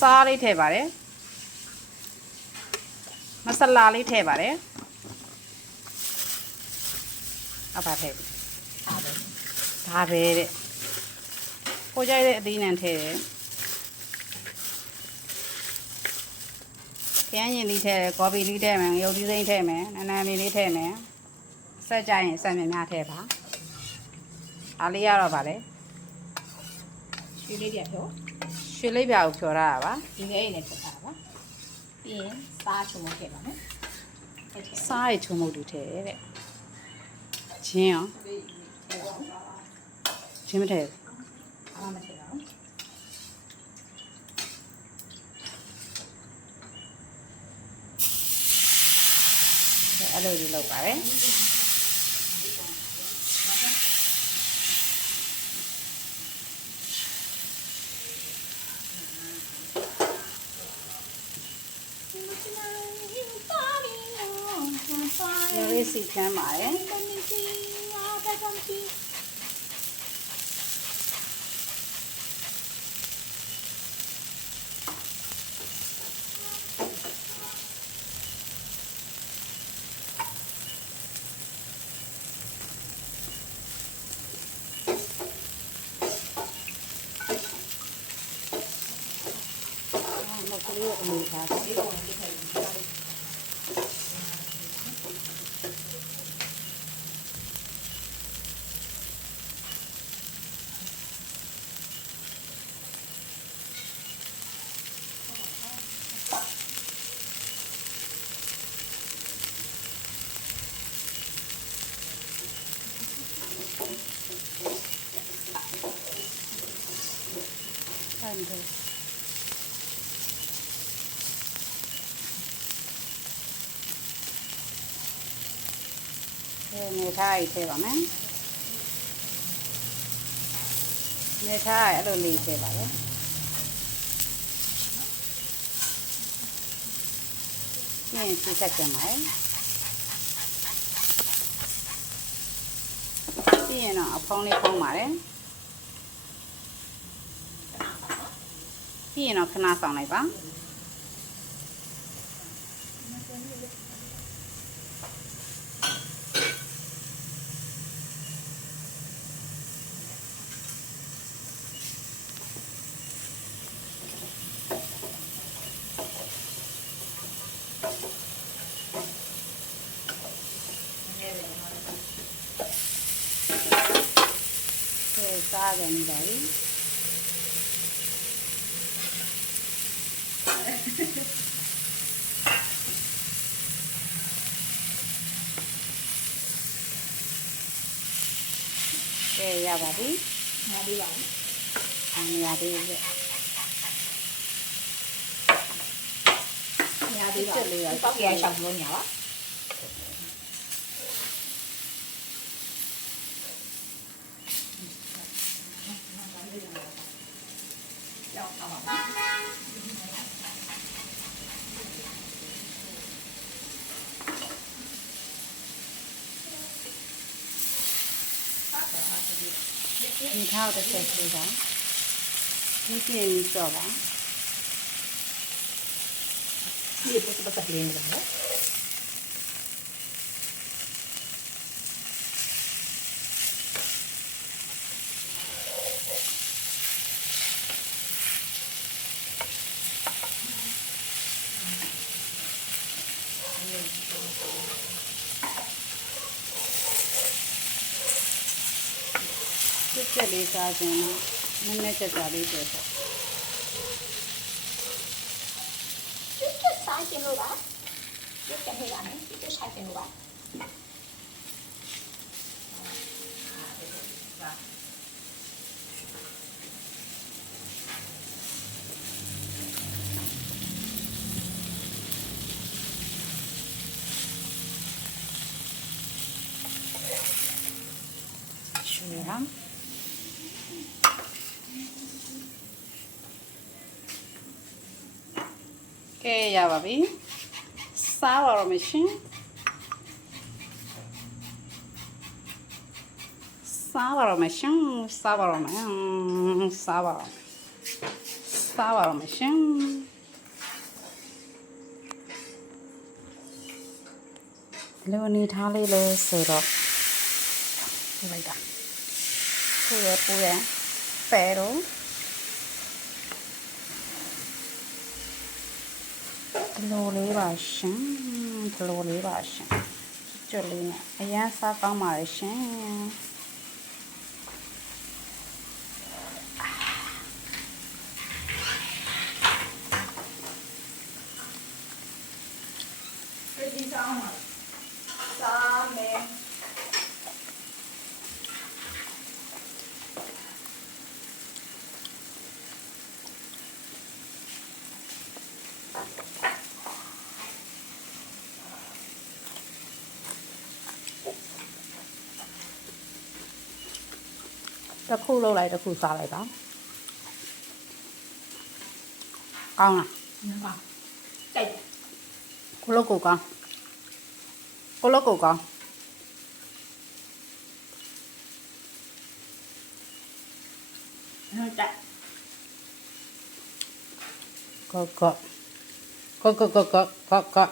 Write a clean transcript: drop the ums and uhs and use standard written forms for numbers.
စားလေးထည့်ပါတယ်မဆလာလေးထည့်ပါတယ်အပါထည့်ဒါပဲတဲ့ကိုကြိုက်တဲ့အသီးနှံထည့်တယ်ခရမ်းရင်လေးထည့်တယ်ကော်ဖီလေးထည့်မယ်ရုပ်သီးစိမ်းထည့်မယ်နန်းနန်းလေးထည့်မယ်ဆက်ကြရင်ဆက်မြများထည့်ပါအားလေးရတော့ပါလေရွှေလေးပြဖြောရွှေလေးပြကိုဖြောရတာပါဒီငယ်ရင်လည်းဖြောတာပါပြီးရင်စားချုံမထည့်ပါမယ်စားရချုံမတွေထည့်တဲ့ချင်းရောချင်းမထည့်အားမထည့်ပါဘူးအဲ့လိုကြီးလုပ်ပါတယ်လေးစီခမ်းပါတယ်မကလေးအမေထားတယ်နေထားရထည့်ပါမယ်နေထားရအဲ့လိုလေးထည့်ပါလေပြင်စီဆက်ကြမှာပြီးရင်တော့အဖုံးလေးဖုံးပါတယ်ပြီးရင်တော့ခဏဆောင်လိုက်ပါစားတယ်နေပါပြီကဲရပါပြီငါပြီးပါပြီငါပြီးပြီငါပြီးပါပြီပေါက်ရရှောက်လို့ညာပါဒီထောက်တစ်ချက်လေးပါဒီပြင်ပြီးတော့ပါဒီပုတ်ပတ်လေးနေတာနော်ချက်လေးစားခြင်းတော့နည်းနည်းချက်စားလေးတွေ့ပေါ့ချက်စားခြင်းလို့ပါချက်ချက်ሄዳနေချက်စားခြင်းလို့ပါရွှေဟာကဲရပါပြီစားပါတော့မရှင်စားပါတော့မရှင်စားပါတော့မစားပါတော့စ စားပါတော့မရှင်လိုနေထားလေးလဲဆိုတော့ပြလိုက်တာပူရပဲတော့ဒီလိုလေးပါရှင်ဒီလိုလေးပါရှင်ကျွတ်လေးနဲ့အရန်စားကောင်းပါရဲ့ရှင်ဒီစားမှာစားမယ်တစ်ခုလောက်လိုက်တစ်ခုစားလိုက်ပါကောင်းလား နော်တိုက် ကိုလောက်ကိုကောင်းကိုလောက်ကိုကောင်း နော်တိုက် ကော